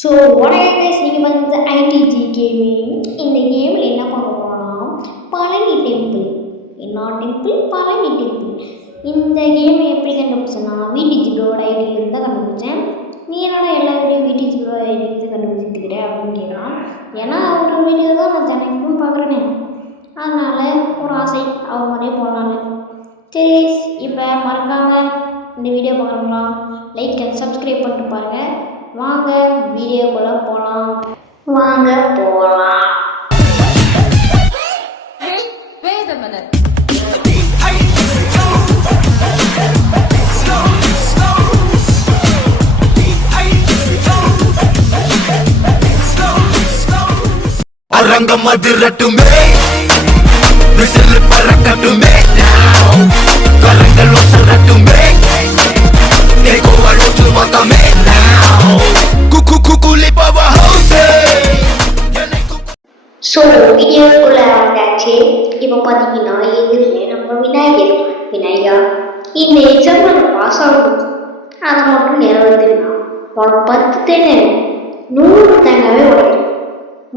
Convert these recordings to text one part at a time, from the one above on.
So வணக்கம் நீங்கள் வந்து ஐடிஜி கேமிங். இந்த கேமில் என்ன பார்க்க போகிறோன்னா பழனி டெம்பிள். என்ன டெம்பிள்? பழனி டெம்பிள். இந்த கேமை எப்படி கண்டுபிடிச்சேன்னா விடிஜி ப்ரோட ஐடியிலேருந்து தான் கண்டுபிடிச்சேன். நீ என்னோட எல்லா வீடியோ விடிஜி ப்ரோ ஐடியிலேருந்து கண்டுபிடிச்சிருக்கிறேன் அப்படின்னு கேட்கலாம். ஏன்னா ஒரு வீடியோ தான் நான் தினைக்கும் பார்க்குறேனே, அதனால் ஒரு ஆசை அவர் மாதிரியே போகலான்னு. சரி, இப்போ மறக்காமல் இந்த வீடியோ பார்க்குறோங்களா லைக் அண்ட் சப்ஸ்கிரைப் பண்ணிட்டு பாருங்கள். வாங்க வீடியோக்குள்ள போகலாம். வாங்க போகலாம். Wait a minute. அரங்கம் அதிரட்டுமே, விசில் பறக்கட்டுமே, கரங்கள் ஒசரட்டுமே, தேகோவளோட்டு மகமே குக்குலி பவர் ஹவுஸ். ஸோ வீடியோக்குள்ள வந்தாச்சு. இப்போ பார்த்தீங்கன்னா எதிரிலே நம்ம விநாயகா இந்த எக்ஸாம் நம்ம பாஸ் ஆகணும். அதை மட்டும் நிறைவேற்றினா உனக்கு 10 தேங்காய் 100 தேங்காவே உடைக்கும்.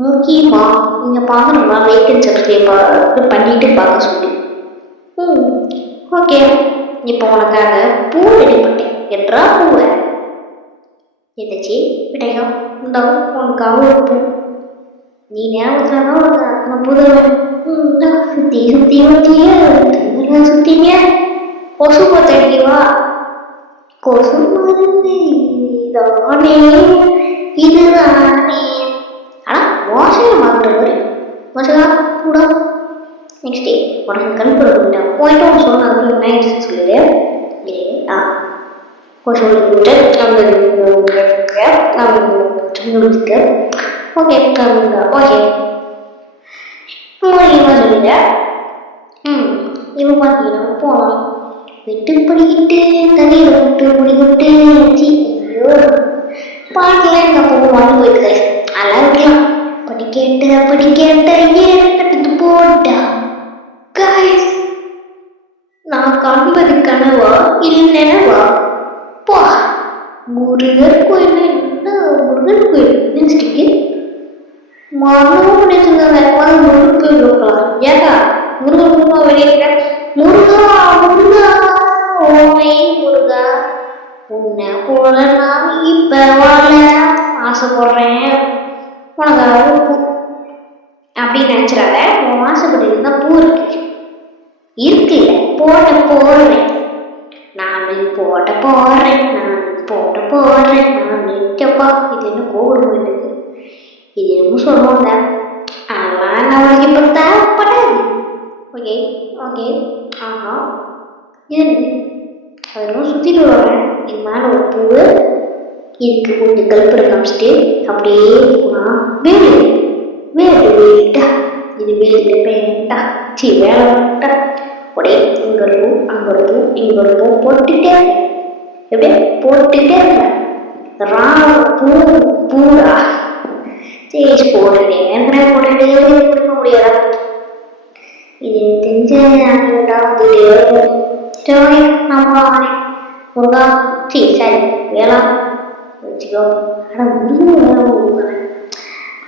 முக்கியமாக நீங்கள் பார்க்கணும்னா லைக் அண்ட் சப்ஸ்கிரைப் பண்ணிட்டு பார்க்க சொல்லி. ஓகே, இப்போ உனக்காக பூ ரெடி பண்ணிட்டேன். எட்ரா பூவை எதாச்சு விடையா இருந்தாலும் உனக்காக ஒரு பூ. நீ ஞாபகத்துலதான் உனக்கு அத்தனை பூ தருவேன். சுற்றி சுற்றி வச்சிய சுத்திங்க கொசு பத்தடிவா. கொசு மருந்து இதுதானே இதுதானே. ஆனால் மோசம் மாற்றுறது மோசமா கூட. நெக்ஸ்ட் டே உனக்கு கண்புறா போயிட்டு ஒன்று சொன்ன அதுக்குள்ள விநாயகர் சொல்லிடு. சொல்லிவிட்டு ஓகே ஓகே மூலியமாக சொல்லிட்டேன். இப்போ பார்த்தீங்கன்னா போகலாம். விட்டு படிக்கிட்டு தண்ணியில் விட்டு முடிக்கிட்டு வச்சு ஐயோ பாட்டெலாம் எங்கள் அப்போ வந்து போயிட்டு அதெல்லாம் இருக்கலாம். படிக்கேட்ட ஏன் கட்டுத்து போட்டா காய்ஸ். நான் காண்பது கனவா இல்லை நினைவா? பா, முருகர் கோயில் என்ன முருகன் கோயில் நினைச்சிட்டு மரணம் நினைச்சுங்க. முருகன் கோயில் இருக்கலாம். ஏக்கா முருகன் முருகா வெளியே முருகா முருகா ஓமை முருகா உன்னை போல நான் இப்ப வாழ ஆசைப்படுறேன். உனக்கு பூ அப்படின்னு நினைச்சிடாத. உன் ஆசைப்பட்டு தான் பூ இருக்குல்ல போடுறேன். நான் போட்ட போடுறேன். நான் நிற்கப்பா. இது என்ன கோவில் போயிட்டு இது என்னமோ சொல்லுவாங்க. அதெல்லாம் நம்மளுக்கு இப்போ தேவைப்படாது. ஓகே ஓகே ஆஹா இது அதெல்லாம் சுற்றிட்டு வருவேன். என் மேலே ஒரு பூவு இதுக்கு கொஞ்சம் கல்புரை காமிச்சிட்டு அப்படியே போனால் வேட்டா இது வேலை வேண்டா வேலை வேண்டா. அப்படியே இங்கே ஒரு பூ அங்கே ஒரு பூ இங்கே ஒரு பூ போட்டுட்டே எப்படியே போட்டுட்டே இருந்தேன். பூரா சரி போட்டுட்டேன் போட்டுட்டே முடியாதா? இது தெரிஞ்ச நம்ம முருகா சரி வேளா வச்சுக்கோ. ஆனால் முடியும்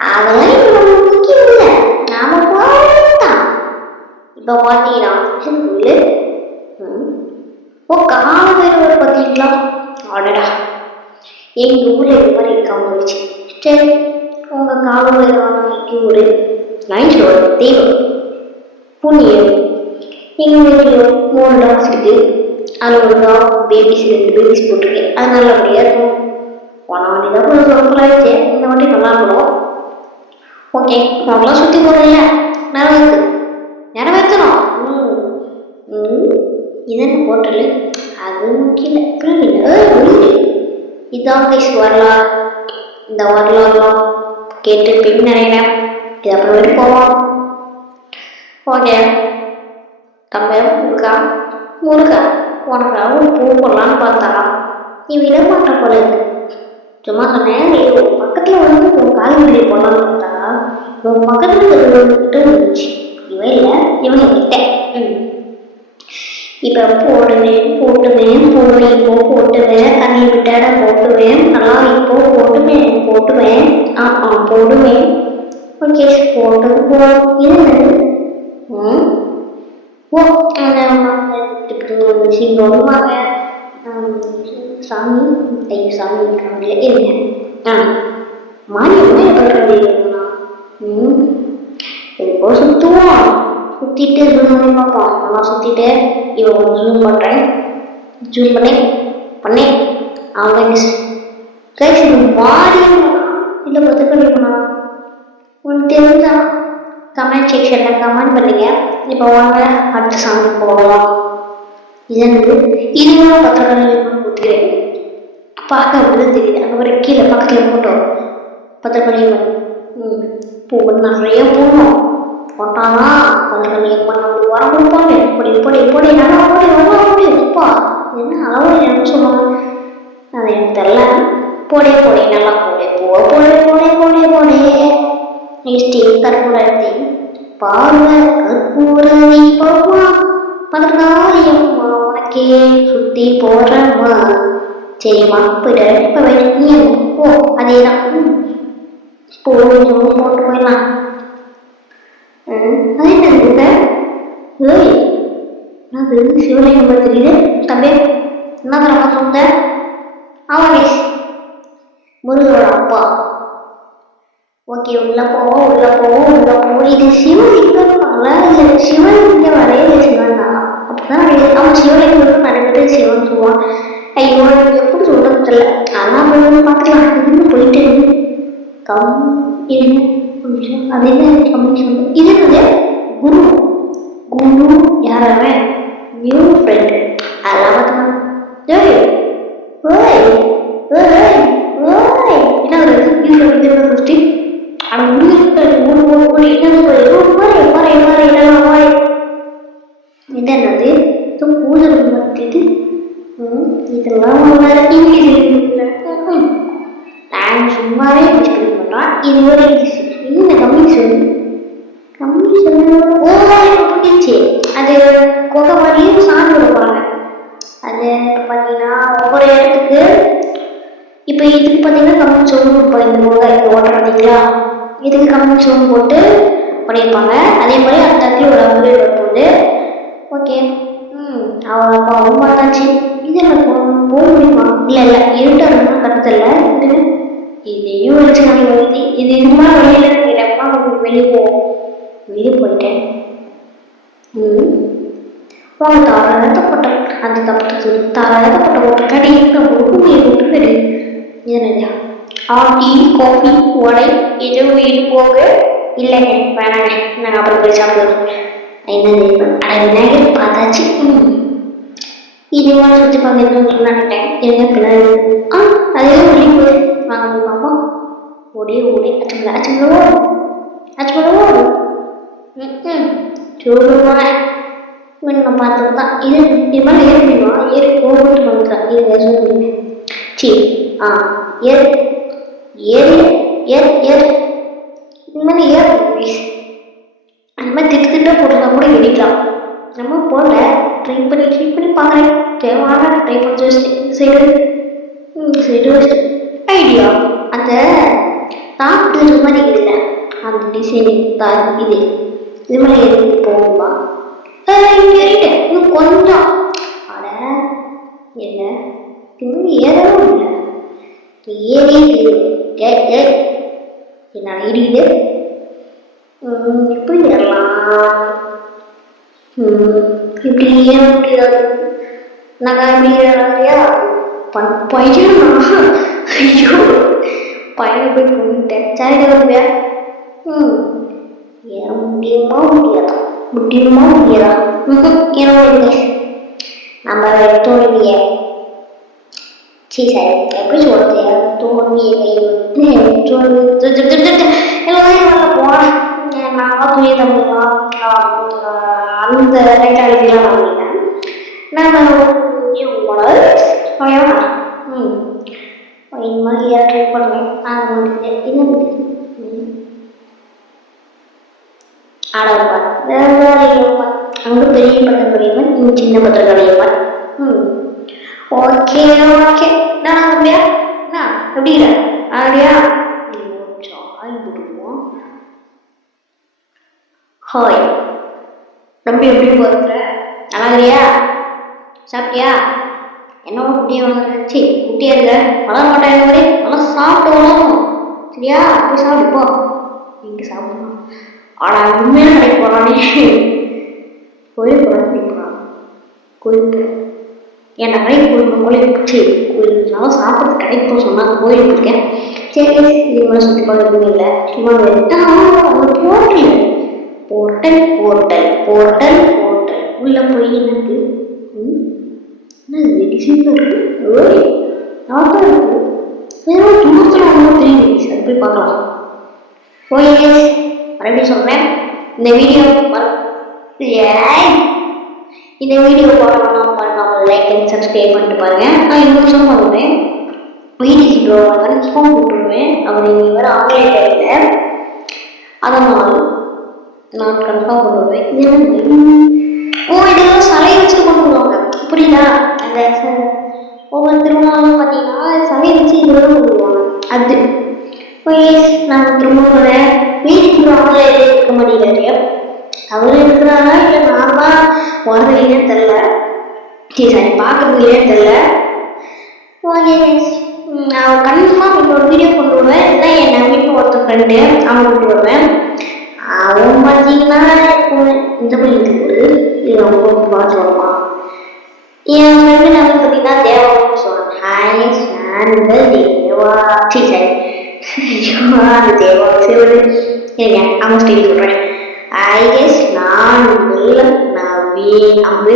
அதெல்லாம் இப்போ முக்கியம் இல்லை. நாம போதான் இப்போ பார்த்தீங்கன்னா கோயில் காலவேரோட பார்த்தீங்களா? அடடா எங்கள் ஊரில் இது மாதிரி இருக்காம போயிடுச்சு. சரி உங்கள் காலவேரான ஒரு நைட்டோட தெய்வம் புண்ணியம். எங்கள் வீட்டில் 3 டாக்ஸ் இருக்கு. அதில் ஒரு டாக் பேபிஸ் 2 பேபிஸ் போட்டிருக்கு. அது நல்லபடியாக இருக்கும். போன வாட்டி தான் கொஞ்சம் சொற்பலாயிடுச்சு. இந்த வாட்டி நல்லா இருக்கணும். ஓகே உனக்குலாம் சுற்றி போகிறதில்ல நிறைவேற்றணும். இதென்ன ஹோட்டலு அது முக்கியம் இல்லை. இதான் ப்ளீஸ் வரலாம். இந்த வரலாம் கேட்டு பின் நினைக்கிறேன். இது அப்புறம் போவோம். ஓகே தம்பி முருகா உனக்காக பூ போடலான்னு பார்த்தா நீ விட மாட்ட போல இருக்கு. சும்மா சொன்னேன் பக்கத்தில் வந்து உன் காலி வீடியோ போடலான்னு பார்த்தா உன் பக்கத்தில் கிட்ட இருந்துச்சு. இவன் இல்லை இவன் கிட்ட இப்போ போடுவேன் இப்போ போட்டுவேன் தண்ணி விட்டாட போட்டுவேன் நல்லா இப்போ போட்டுவேன் போட்டது போதும். இது ஓ சிங்கம்மாங்க சாமி ஐயோ சாமி இருக்காங்களே இருங்க மாறி என்ன இப்போ சுற்றுவோம். சுற்றிட்டு ஜூம் பண்ணி பார்ப்போம். நல்லா சுற்றிட்டு இவன் ஜூம் பண்ணுறேன். ஜூம் பண்ணேன் அவன் கைஸ் இது மாறியும் இல்லை கற்றுக்கணும். உங்களுக்கு தெரிஞ்சா கமெண்ட் செக்ஷனில் கமெண்ட் பண்ணுங்க. இப்போ வாங்க அடுத்த சாமி போகலாம். இதுவும் பத்திரக்காளி ஊற்றுக்கிறேன். பார்க்க அப்படிதான் தெரியுது. அங்கே ஒரு கீழே பக்கத்தில் போட்டோம் பத்திரக்காளி பூ நிறைய போடணும். போட்டானா பத்திரக்காளி நம்மளுக்கு வர கொடுப்பாங்க. இப்படி நல்லா போடுப்பா என்ன அளவு என்ன சொல்லுவாங்க அது எனக்கு தெரியல. போடே நல்லா போடே நெக்ஸ்ட் கற்பூரத்தி பார்வை கற்பூர தீபமா பத்திரக்காளியம்மா உனக்கே சுற்றி போடுறம்மா. சரிம்மா போயிட்டு இப்போ நீ ஓ அதே தான் போட்டு போயிடலாம். அது என்ன ஏய் அது சிவலிங்கம் தெரியுது தம்பி என்ன தரமா சொந்த ஆமாம் முருகனோட அப்பா. ஓகே உள்ள போவோம். இது சிவலிங்கம்னால இது சிவலிங்க வரையில சிவன் தான் அப்படிதான் அவன் சிவலிங்கம் நிறைய பேர் சிவன் சொல்லுவான். ஐயோ எப்படி சொல்றது தெரியல. ஆனால் பார்த்துக்கலாம். இன்னும் போயிட்டு அது என்ன கம்மி சொல்லு. இது என்னது குரு யாராவே நியூ ஃப்ரெண்டு அதெல்லாம் பார்த்துக்கலாம். என்ன ஃபஸ்ட்டு ஆனால் முடிவு இது என்னது பூஜை மாற்றிட்டு இதெல்லாம் இங்கிலீஷ் நான் சும்மாவே எக்ஸ்பிளைன் பண்ணுறான். இது ஒரு இங்கிலீஷ் இது கம்மி சொல்லு புரிஞ்சிச்சு. அது கொகை மாதிரியும் சாமி கொடுப்பாங்க. அது பார்த்தீங்கன்னா ஒவ்வொரு இடத்துக்கு இப்போ இதுக்கு பார்த்தீங்கன்னா கம்மி சோறு இப்போ இந்த கொகை இந்த ஓட்டை பார்த்தீங்களா இதுக்கு கம்மி சோறு போட்டு பண்ணியிருப்பாங்க. அதே மாதிரி அந்த இடத்துல ஒரு அம்புலேட் வரும்போது ஓகே அவன் அப்போ அவங்க பார்த்தாச்சு. இதில் போக முடியுமா இல்லை இருட்டாருன்னா கருத்தல்ல இதையும் வச்சு நாங்கள் எழுதி இது இதுமாதிரி வெளியில் இருக்கிறப்பா உங்களுக்கு வெளியே போயிட்டேன். உங்க தாராளத்தப்பட்ட அந்த தப்பத்தை தாராளத்தப்பட்ட போட்டுக்காடி போட்டுக்கடி இதனையா டீ காஃபி உடை இது வீடு போக இல்லைங்க வேணாங்க நாங்கள் அப்புறம் போய் சாப்பிடுவோம். என்னது விநாயகர் பார்த்தாச்சு. இது மாதிரி சுற்றி பார்க்க நினைட்டேன். அதெல்லாம் வெளியே போய் வாங்க பார்ப்போம். ஓடே அச்சம்பளவோ சொல்லுவாங்க நான் பார்த்தது தான். இது மாதிரி ஏற முடியுமா ஏறி போட்டு வந்துட்டான். இது சொல்லுங்க சரி ஏறு இந்த மாதிரி ஏறு அந்த மாதிரி திட்டு போட்டுருந்தா கூட ஏறிக்கலாம். நம்ம போல ட்ரை பண்ணி பார்க்குறேன். தேவையான ட்ரை பண்ணி சைடு வச்சுட்டு ஐடியா அந்த தாக்கு மாதிரி இல்லை அந்த டிசைன் இது மாதிரி எதுக்கு போகுமா ஏறிட்டேன் இன்னும் கொஞ்சம் அட என்ன இன்னும் ஏறவும் இல்லை ஏறி என்ன இடியுது எப்படி ஏறலாம் இப்படி ஏற முடியாது. நாங்கள் இப்படி ஏறியா பையனா ஐயோ பையனை போய் போயிட்டேன். சரி தம்பியா ஏற முடியுமா முடியாதா ஏன்னா நம்ம தோல்வியை சரி எப்படி சொல்றது தோல்வியை எல்லாம் போனேன். நான் துணியை தம்பிலாம் அந்த டைட்டாலிட்டிலாம் வாங்கினேன். நான் உங்களோட இந்த மாதிரி ஏற ட்ரை பண்ணுவேன். அங்கே பெரிய பத்திரக்காளியம்மன் இங்கே சின்ன பத்திரக்காளியம்மன். ஓகே நான் தம்பியா எப்படி அப்படியா சாய் போட்டுருவோம். ஹாய், தம்பி எப்படி போகிற? நல்லா இருக்கியா? சாப்பிட்டியா? என்ன குட்டியாக வாங்குற? சரி, குட்டியாக இருக்க வளர மாட்டேன் மாதிரி நல்லா சாப்பிட்டு வளரும். சரியா? போய் சாப்பிடு போ. எங்கே சாப்பிடணும்? ஆனால் உண்மையான கடைக்கு போகலானே. கோயில் போகிறான் கடைக்கு போகிறான். கோயில் போகிறேன். ஏன்னா கடைக்கு போகணும். கோயிலுக்கு சரி கோயிலுக்கு நல்லா சாப்பிட்றது கடைக்கு போக சொன்னாங்க. கோயிலுக்கு இருக்கேன். சரி இது மேலே சுற்றி பார்க்குறதுமே இல்லை. சும்மா portal portal portal portal portal உள்ள போய் எனக்கு என்ன டிசைன் இருக்கு. ஓய் நாட்டா இருக்கு. ஏதோ தூரத்தில் ஒன்றும் தெரியுது. சரி போய் பார்க்கலாம். ஓகே மறுபடியும் சொல்கிறேன். இந்த வீடியோ பார்க்கணும் பண்ணாமல் லைக் அண்ட் சப்ஸ்கிரைப் பண்ணிட்டு பாருங்க. நான் இன்னொரு சொல்ல பண்ணுவேன். வீடியோ ப்ரோ கன்ஃபார்ம் போட்டுருவேன். அவர் நீங்கள் வேறு ஆன்லைன் டைமில் அதனால் நான் கன்ஃபார்ம் பண்ணுவேன். இதெல்லாம் சலையை வச்சுட்டு கொண்டு வருவாங்க. புரியுதா? அந்த ஒவ்வொரு திருமணம் பார்த்தீங்கன்னா சலையை வச்சு இதெல்லாம் கொண்டு வருவாங்க. அது நான் திருமணம் வரேன். வீட்டுக்கு ஆன்லைன் இருக்க மாட்டேங்கிறாரு. அவர் இருக்கிறாரா இல்லை நான் தான் வரலையே தெரில. சரி பார்க்கறது இல்லையே தெரில. ஓகே நான் கன்ஃபார்ம் இன்னொரு வீடியோ கொண்டு வருவேன். இதுதான் என் நம்பிக்கை ஒருத்தர் ஃப்ரெண்டு அவன் கொண்டு வருவேன். அவன் பார்த்தீங்கன்னா இந்த பள்ளிக்கு இது ரொம்ப பார்த்து வருவான். என் ஃப்ரெண்டு நம்பர் பார்த்தீங்கன்னா தேவான்னு சொல்கிறேன். ஹாய் சான்கள் தேவா சரி அந்த தேவா சிவரு இருங்க அவன் ஸ்டேஜ் சொல்கிறேன். ஐ கெஸ் நான் பேர்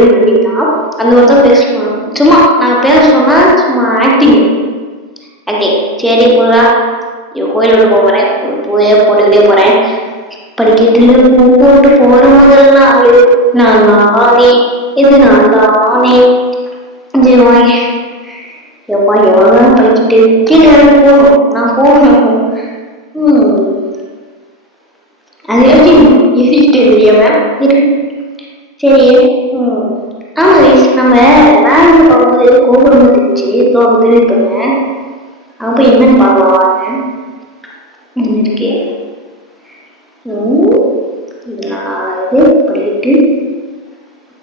நம்பிதான் அந்த ஒருத்தர் பேசுவான். சும்மா நான் பேச சொன்னால் சும்மா ஆக்டிங் சரி போதா இவன் கோயிலோடு போகிறேன். போட்டுக்கிட்டே போகிறேன். படிக்கட்டு போட்டு போகிற முதல்லாம் நான் நானே இது நான் தானே எப்பா எவ்வளோ படிச்சுட்டு கீழே போகணும். நான் போகணும். அது எப்படி எதிர்த்து தெரியாமல் சரி. ஆமாம் நம்ம வேலை பார்க்கும்போது கோபுரம் தெரிஞ்சு தெரிஞ்சு பண்ணேன். அப்போ என்னன்னு பார்க்கலாங்க இருக்கு. இது படிக்கிட்டு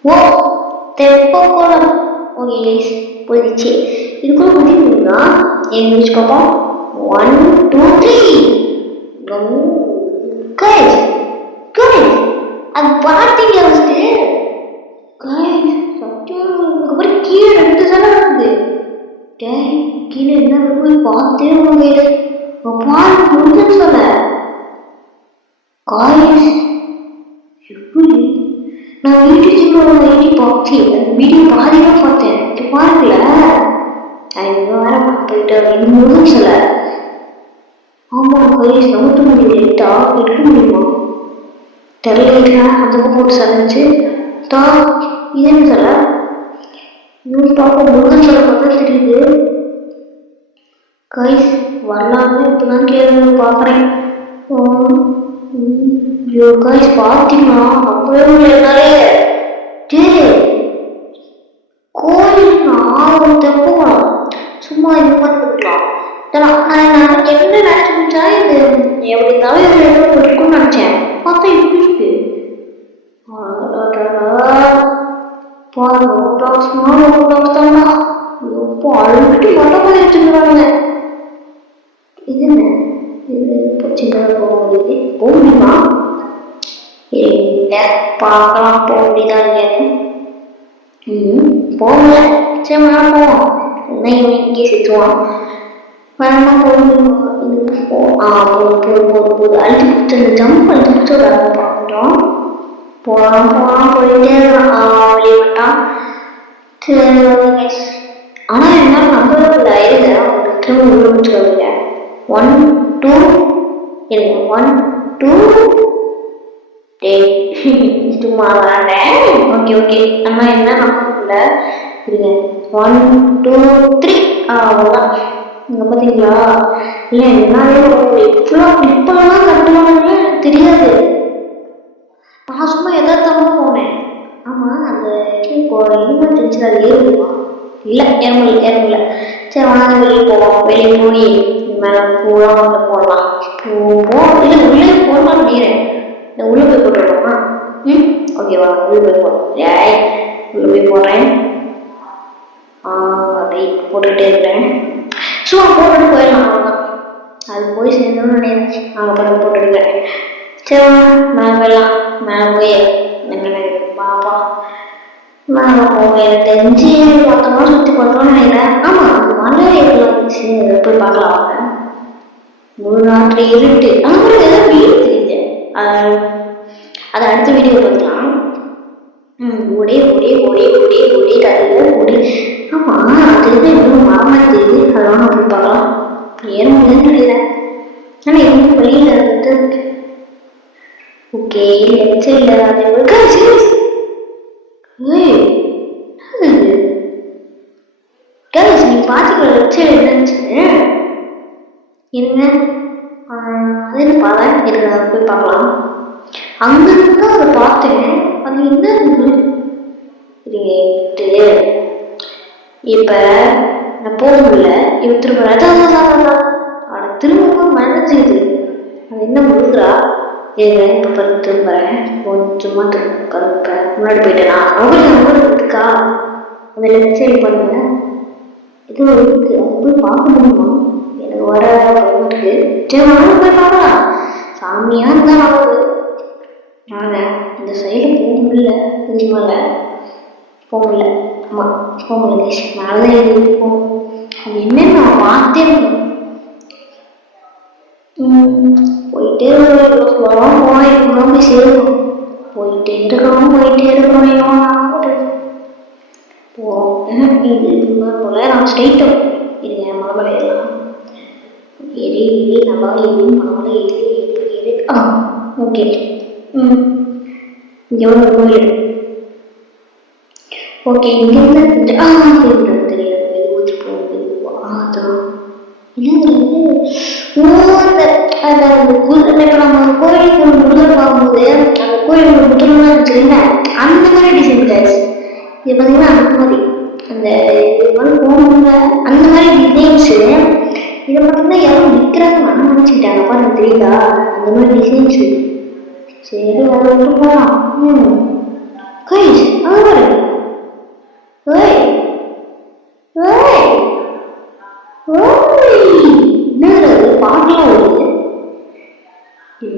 ஓ தெப்பக்குளம். ஓகே போயிடுச்சு. இதுக்குள்ள முடியுங்களா? எழுந்திரிச்சு பார்ப்போம். 1 2 3 அது பார்த்தீங்களா? சத்தியம் கீழே 2 சலை வருது. கீழே என்ன போய் பார்த்தே பாரு முடிஞ்சு சொல்ல காய்ஸ் எப்படி நான் வீட்டுக்கு பார்த்தேன். வீடியோ பாதிதான் பார்த்தேன். பாருங்கள வேற போயிட்டு இது முடிஞ்சு சொல்ல. ஆமா காய்ஸ் நமக்கு முடியல எடுக்க முடியுமா தெரியல. அந்த போட்டு சமைச்சு தான் இதுன்னு சொல்ல நியூஸ் பார்க்க முடிஞ்சு சொல்ல பார்த்தா தெரியுது. கைஸ் வரலாம்னு இப்போதான் கேள்வி பார்க்குறேன். ஐயோ கைஸ் பார்த்தீங்கன்னா அப்பவே என்னாலே கோயிலுக்கு ஆர்வம் தெப்போம் சும்மா இது மாதிரி கொடுக்கலாம். நான் என்ன நினச்சிச்சா இது எப்படி இருந்தாலும் இதில் எவ்வளோ இருக்கும்னு நினச்சேன். பார்த்தா இப்படி இருக்கு. பாருங்க டாக்ஸ் தானா எப்போ அழுகிட்டு மொட்டை மாதிரி வச்சுருக்காங்க. இது என்ன இது சின்னதாக போக முடியுது. போக முடியுமா? இல்லை பார்க்கலாம் போக முடியுதா இல்லையான்னு. போகல சரி மேலே போவோம். என்ன இவன் இங்கே சுற்றுவான். வேணாமா போக முடியுமா? இது போது அழுத்தி பிடிச்சி அந்த ஜம்ப் அழுத்தி பிடிச்சி ஒரு அழகு பார்க்குறோம். போகலாம் போயிட்டே இருக்கான் வெளியே விட்டான். சரி ஆனால் என்னால் நம்பவே இருங்க அவங்களுக்கு திரும்ப உள்ள பிடிச்சி வருங்க. 1 2 இருங்க 1 2 சும்மா வேண்டேன். ஓகே அண்ணா என்ன நம்பல இருங்க 1 2 3 அவ்வளோதான். இங்கே பார்த்தீங்களா? இல்லை என்னாலே இவ்வளோ இப்பெல்லாம் கட்டுவாங்கன்னு எனக்கு தெரியாது. நான் சும்மா எதார்த்தமாக போனேன். ஆமாம் அந்த இப்போ இனிமேல் தெரிஞ்சது அது ஏறுமா? இல்லை ஏற முடியல. சரி வாங்க வெளியே போவோம். வெளியே போய் மேலே பூரா வந்து போடலாம். இல்லை உள்ளே போடலாம் முடியறேன். உள்ளே போய் போட்டுருவோமா? போயிடலாம். உள்ள போய் போடுறேன். உள்ள போய் போடுறேன். ரைட் போட்டுகிட்டே இருக்கிறேன். சும்மா போட்டுட்டு போயிடலாம். அவ்வளோதான். அது போய் சேர்ந்தோன்னு நினைக்கிறேன். அப்புறம் போட்டுருக்கேன். சரி மேலே போயிடலாம். மேலே போய் என்ன பாப்பா மேலே போக எனக்கு தெரிஞ்சு மொத்தமாக சுற்றி பார்த்தோம்னு நினைக்கிறேன். ஆமாம் அது மழை எவ்வளோ இருந்துச்சு போய் பார்க்கலாம். வாங்க முழு நாட்டில் இருட்டு. ஆனால் ஏதாவது வீடு தெரியுது. அதை அடுத்த வீடியோ பார்க்கலாம். ஓடே ஓடே ஓடே ஓடே ஓடே கதையில ஓடி. ஆமாம் அது இன்னும் மரமாக தெரியுது. அதெல்லாம் போய் பார்க்கலாம். ஏற முடியுதுன்னு நினைக்கிறேன். ஆனால் எதுவும் வெளியில் இருந்துட்டு ஓகே லெஃப்ட் சைடில் அது இருக்கா. சரி கேஸ் நீங்கள் பார்த்துக்கிற லெஃப்ட் சைடு என்னச்சு இருங்க. அது என்ன பார்த்தா எனக்கு அதை போய் பார்க்கலாம். அங்கிருந்து தான் அதை பார்த்தேன். அது என்ன இப்போ நான் போக முடியல. இவன் திரும்ப அவனை திரும்ப மறைஞ்சிது. அது என்ன முழுக்கிறா இப்போ திரும்புறேன். கொஞ்சமா திரும்ப முன்னாடி போயிட்டேனா அவங்களுக்கு இருக்கா அந்த லெஃப்ட் சைடு பண்ணுங்க. இது இருக்கு. அது போய் பார்க்க முடியுமா? எனக்கு வர இருக்கு. சரி நானும் போய் பார்க்கலாம். சாமியா இருந்தா நமக்கு நாங்கள் இந்த சைடு போக முடியல. இதுக்கு மேலே போக முடியல. ஆமாம் போக முடியல. மேலே தான் போகணும். அது என்னன்னு நான் பார்த்தே போயிட்டே வரோம் போய் சேரணும். போயிட்டே இருக்கிறோம் போகிறோம். இது போல நான் ஸ்ட்ரெயிட்டாக இருங்க. மலை ஏறலாம். ஏறி நல்லா ஏறி மலை ஏறி ஓகே. இங்கே ஒரு கோயில். ஓகே இங்கேருந்து தெரியாது ஊற்றி போகுது. அதான் என்னது அந்த இப்போ நம்ம கோயிலுக்கு ஒரு முதல் பார்க்கும்போது அந்த கோயிலுக்கு முதலாம் இருந்துச்சுல்ல அந்த மாதிரி டிசைன் கிளாஸ். இது பார்த்தீங்கன்னா அந்த மாதிரி அந்த இது மாதிரி போகணுங்க. அந்த மாதிரி டிசைன்ஸு இதை பார்த்தீங்கன்னா யாரும் விற்கிறாங்க நான் நினச்சிக்கிட்டாங்க. பாருங்க தெரியுதா அந்த மாதிரி டிசைன்ஸு. சரி அதை விட்டு போகலாம். கைஸ் அது பாருங்க. என்னது பாட்டெல்லாம் வருது. இது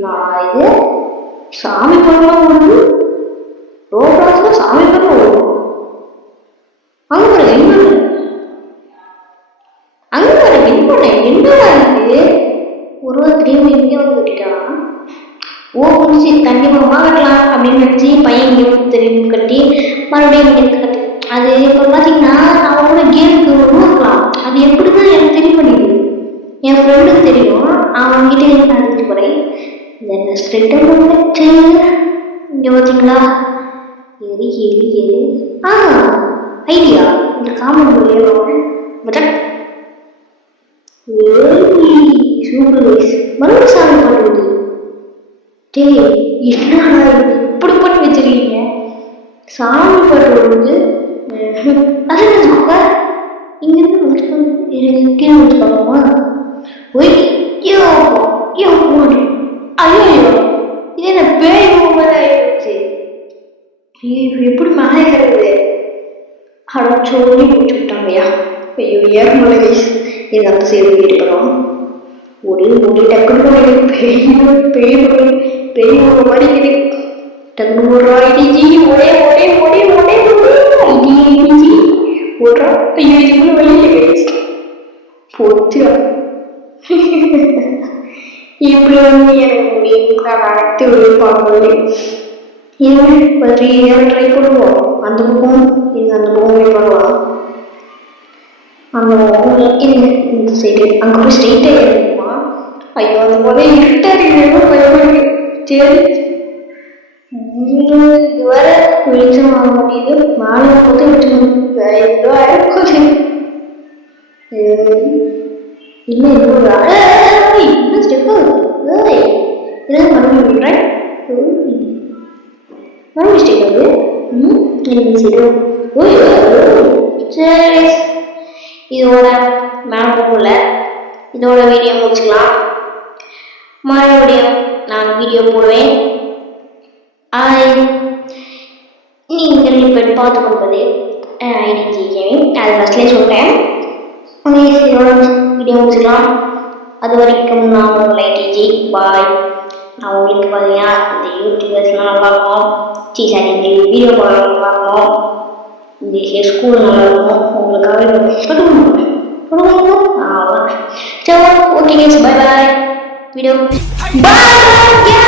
சாமி படம்லாம் வருது. ரோபாஸ்ல சாமி படம் வரும். அங்க பாரு என்னடா இருக்கு. ஒரு திரும்பி இங்கே வந்து கட்டிட்டான். குடிச்சு தண்ணி மூலமா கட்டலாம் அப்படின்னு நினச்சி பையன் இங்கே திரும்பி கட்டி மறுபடியும் இங்கே கட்டி. அது இப்போ பார்த்தீங்கன்னா நான் கூட கேமுக்கு உருவாக்கலாம். அது எப்படிதான் எனக்கு தெரிய பண்ணிடுது. என் ஃப்ரெண்டுக்கு தெரியும். அவன்கிட்ட நான் எடுத்துட்டு போகிறேன். இந்த ஸ்ட்ரெயிட்டாக இங்கே பார்த்தீங்களா எரி ஐடியா இந்த காமன் பட் சூப்பர் வைஸ் மறுபடியும் சாமி பண்ணுறது. என்ன இப்படி பண்ணி வச்சிருக்கீங்க. சாமி பண்ணுறது அது என்ன இங்கேருந்து கீழே வச்சு பார்க்கணுமா? ஐயோ இது என்ன பேய் மாதிரி ஆயிடுச்சு. எப்படி மேலே ஏறுது? சொல்லி முடிச்சு விட்டாங்கய்யா. ஐயோ ஏற முடியல. இது அந்த சைடு வீட்டு போகிறோம். ஒரே டக்குனு பேய் மாதிரி டக்குனு ஓடுறா. ஐடிஜி ஒரே ஐடிஜி ஓடுறா. ஐயோ இதுக்குள்ள வெளியில போச்சு. இப்படி வந்து எனக்கு முடியும். அடுத்து பார்க்கவே இப்போ 3 இயர் ட்ரை பண்ணுவோம். அந்த பக்கம் இது அந்த பக்கம் ட்ரை பண்ணலாம். அந்த பக்கம் இது இந்த சைடு அங்கே போய் ஸ்ட்ரெயிட்டாக இருக்குமா? ஐயோ அந்த போல இருட்டா இருக்கு. பயமாக சரி இது வர வெளிச்சம் வாங்க முடியுது. மேலே போது ஏதோ ஆயிருக்கும். இல்லை இன்னும் ஸ்டெப்பு இதான் மறுபடியும் விடுறேன். மறுபடியும் ஸ்டெப் ஆகுது. சரி இதோட மேலே போகல. இதோட வீடியோ முடிச்சுக்கலாம். மறுபடியும் நான் வீடியோ போடுவேன். நீங்கள் இப்போ பார்த்து கொடுப்பது ஐடிஜி கேமிங். அது ஃபஸ்ட்லேயே சொல்கிறேன். வீடியோ முடிச்சுக்கலாம். அது வரைக்கும் நான் உங்கள் ஐடிஜி. பாய். நான் உங்களுக்கு பார்த்தீங்கன்னா இந்த யூடியூபர்ஸ்லாம் நல்லாயிருக்கும். சாரி, இந்த வீடியோ போட நல்லாயிருக்கும். இந்த ஸ்கூல் நல்லாயிருக்கும். உங்களுக்காக அவ்வளோதான். சரி, okay guys, bye bye. Video பாய்.